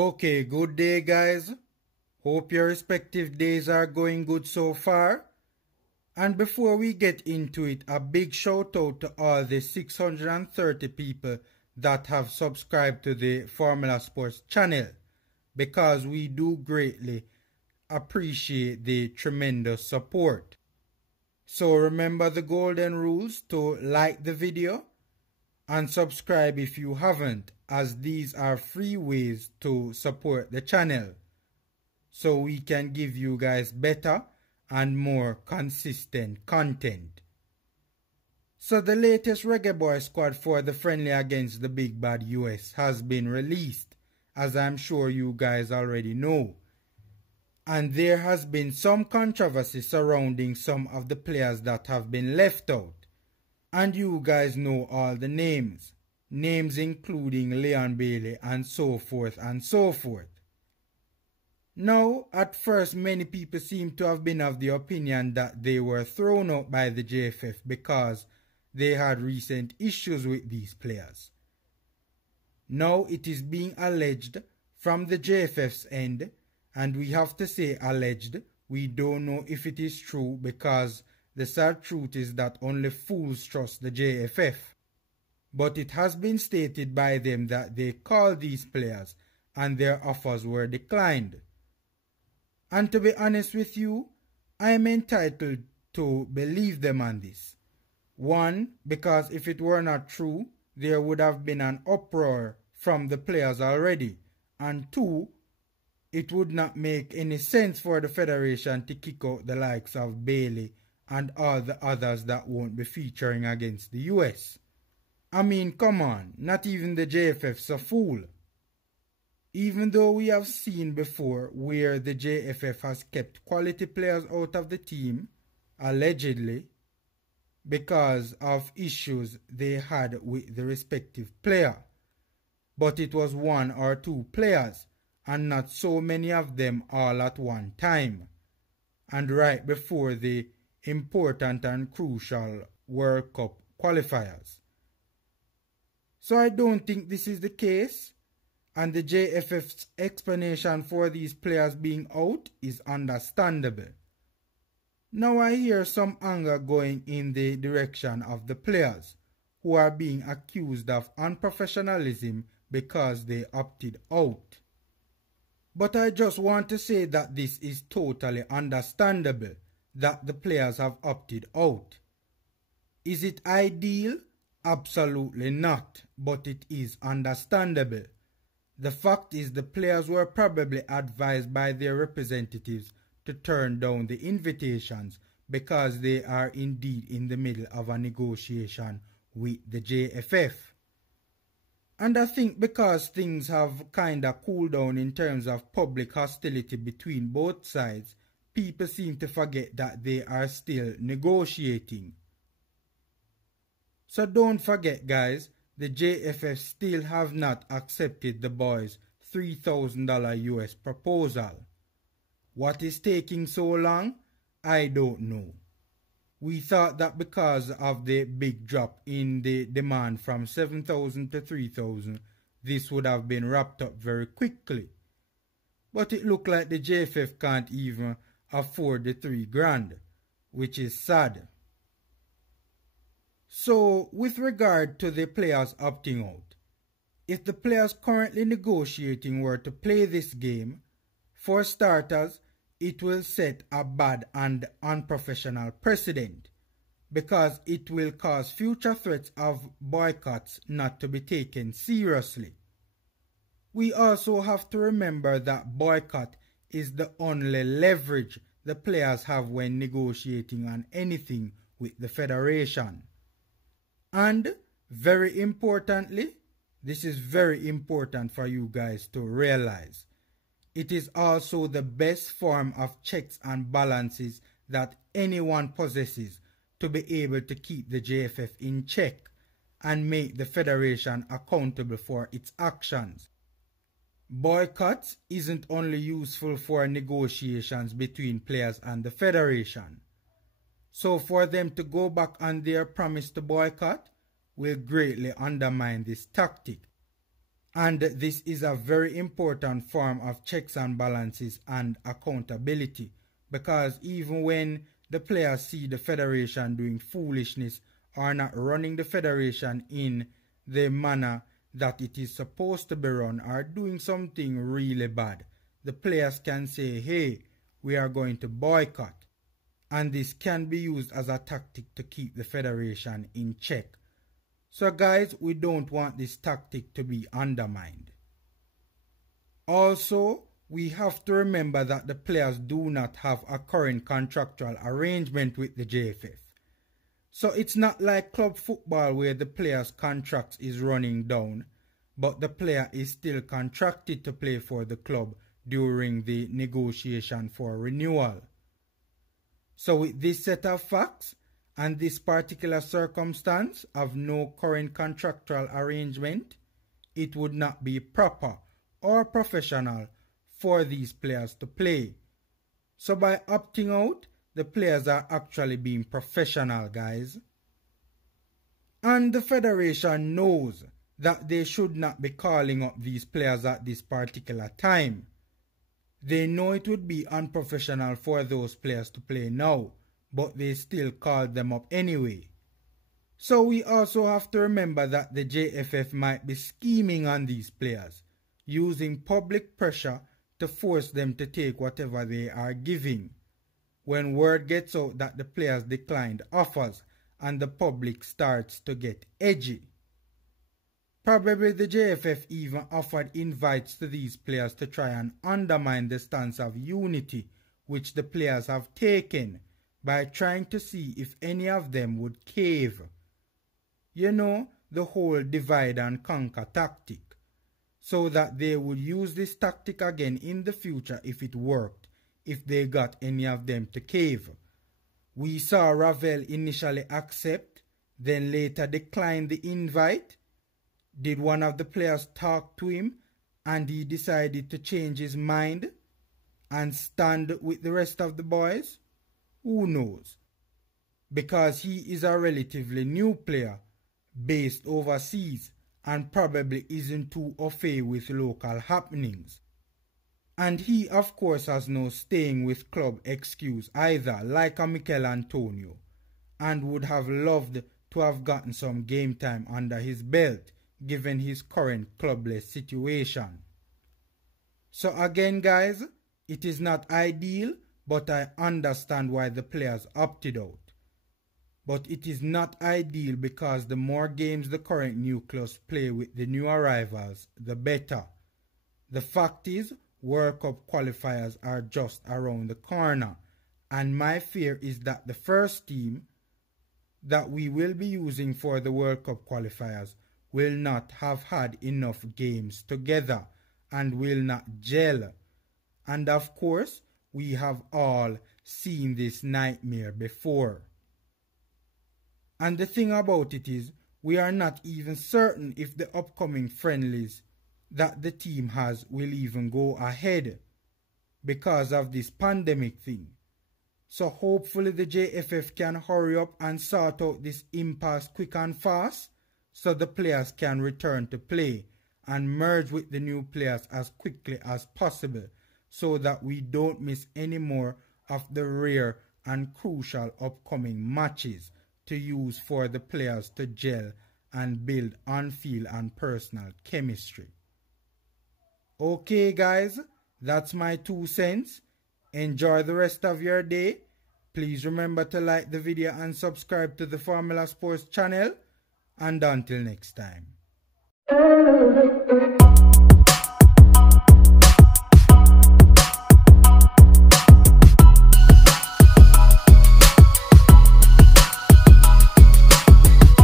Okay, good day guys. Hope your respective days are going good so far. And before we get into it, a big shout out to all the 630 people that have subscribed to the Formula Sports channel, because we do greatly appreciate the tremendous support. So remember the golden rules to like the video and subscribe if you haven't, as these are free ways to support the channel so we can give you guys better and more consistent content. So the latest Reggae Boy squad for the friendly against the big bad US has been released, as I'm sure you guys already know. And there has been some controversy surrounding some of the players that have been left out. And you guys know all the names. Names including Leon Bailey and so forth and so forth. Now, at first many people seem to have been of the opinion that they were thrown out by the JFF because they had recent issues with these players. Now it is being alleged from the JFF's end, and we have to say alleged. We don't know if it is true, because the sad truth is that only fools trust the JFF. But it has been stated by them that they called these players and their offers were declined. And to be honest with you, I am entitled to believe them on this. One, because if it were not true, there would have been an uproar from the players already. And two, it would not make any sense for the Federation to kick out the likes of Bailey and all the others that won't be featuring against the US. I mean, come on, not even the JFF's a fool. Even though we have seen before where the JFF has kept quality players out of the team, allegedly, because of issues they had with the respective player. But it was one or two players, and not so many of them all at one time, and right before the important and crucial World Cup qualifiers. So I don't think this is the case, and the JFF's explanation for these players being out is understandable. Now I hear some anger going in the direction of the players, who are being accused of unprofessionalism because they opted out. But I just want to say that this is totally understandable that the players have opted out. Is it ideal? Absolutely not, but it is understandable. The fact is, the players were probably advised by their representatives to turn down the invitations because they are indeed in the middle of a negotiation with the JFF. And I think because things have kinda cooled down in terms of public hostility between both sides, people seem to forget that they are still negotiating. So don't forget guys, the JFF still have not accepted the boys' $3,000 US proposal. What is taking so long? I don't know. We thought that because of the big drop in the demand from 7,000 to 3,000, this would have been wrapped up very quickly. But it looked like the JFF can't even afford the $3,000, which is sad. So, with regard to the players opting out, if the players currently negotiating were to play this game, for starters, it will set a bad and unprofessional precedent, because it will cause future threats of boycotts not to be taken seriously. We also have to remember that boycott is the only leverage the players have when negotiating on anything with the Federation. And, very importantly, this is very important for you guys to realize, it is also the best form of checks and balances that anyone possesses to be able to keep the JFF in check and make the Federation accountable for its actions. Boycotts isn't only useful for negotiations between players and the Federation. So for them to go back on their promise to boycott will greatly undermine this tactic. And this is a very important form of checks and balances and accountability, because even when the players see the federation doing foolishness or not running the federation in the manner that it is supposed to be run, or doing something really bad, the players can say, hey, we are going to boycott. And this can be used as a tactic to keep the federation in check. So guys, we don't want this tactic to be undermined. Also, we have to remember that the players do not have a current contractual arrangement with the JFF. So it's not like club football where the player's contract is running down, but the player is still contracted to play for the club during the negotiation for renewal. So with this set of facts and this particular circumstance of no current contractual arrangement, it would not be proper or professional for these players to play. So by opting out, the players are actually being professional, guys. And the federation knows that they should not be calling up these players at this particular time. They know it would be unprofessional for those players to play now, but they still called them up anyway. So we also have to remember that the JFF might be scheming on these players, using public pressure to force them to take whatever they are giving. When word gets out that the players declined offers and the public starts to get edgy. Probably the JFF even offered invites to these players to try and undermine the stance of unity which the players have taken, by trying to see if any of them would cave. You know, the whole divide and conquer tactic. So that they would use this tactic again in the future if it worked, if they got any of them to cave. We saw Ravel initially accept, then later decline the invite. Did one of the players talk to him and he decided to change his mind and stand with the rest of the boys? Who knows? Because he is a relatively new player based overseas and probably isn't too au fait with local happenings. And he of course has no staying with club excuse either, like a Mikel Antonio, and would have loved to have gotten some game time under his belt given his current clubless situation. So again guys, it is not ideal, but I understand why the players opted out. But it is not ideal because the more games the current nucleus play with the new arrivals, the better. The fact is, World Cup qualifiers are just around the corner, and my fear is that the first team that we will be using for the World Cup qualifiers will not have had enough games together and will not gel. And of course, we have all seen this nightmare before. And the thing about it is, we are not even certain if the upcoming friendlies that the team has will even go ahead because of this pandemic thing. So hopefully the JFF can hurry up and sort out this impasse quick and fast so the players can return to play and merge with the new players as quickly as possible so that we don't miss any more of the rare and crucial upcoming matches to use for the players to gel and build on-field and personal chemistry. Okay guys, that's my 2 cents. Enjoy the rest of your day. Please remember to like the video and subscribe to the Formula Sports channel. And until next time.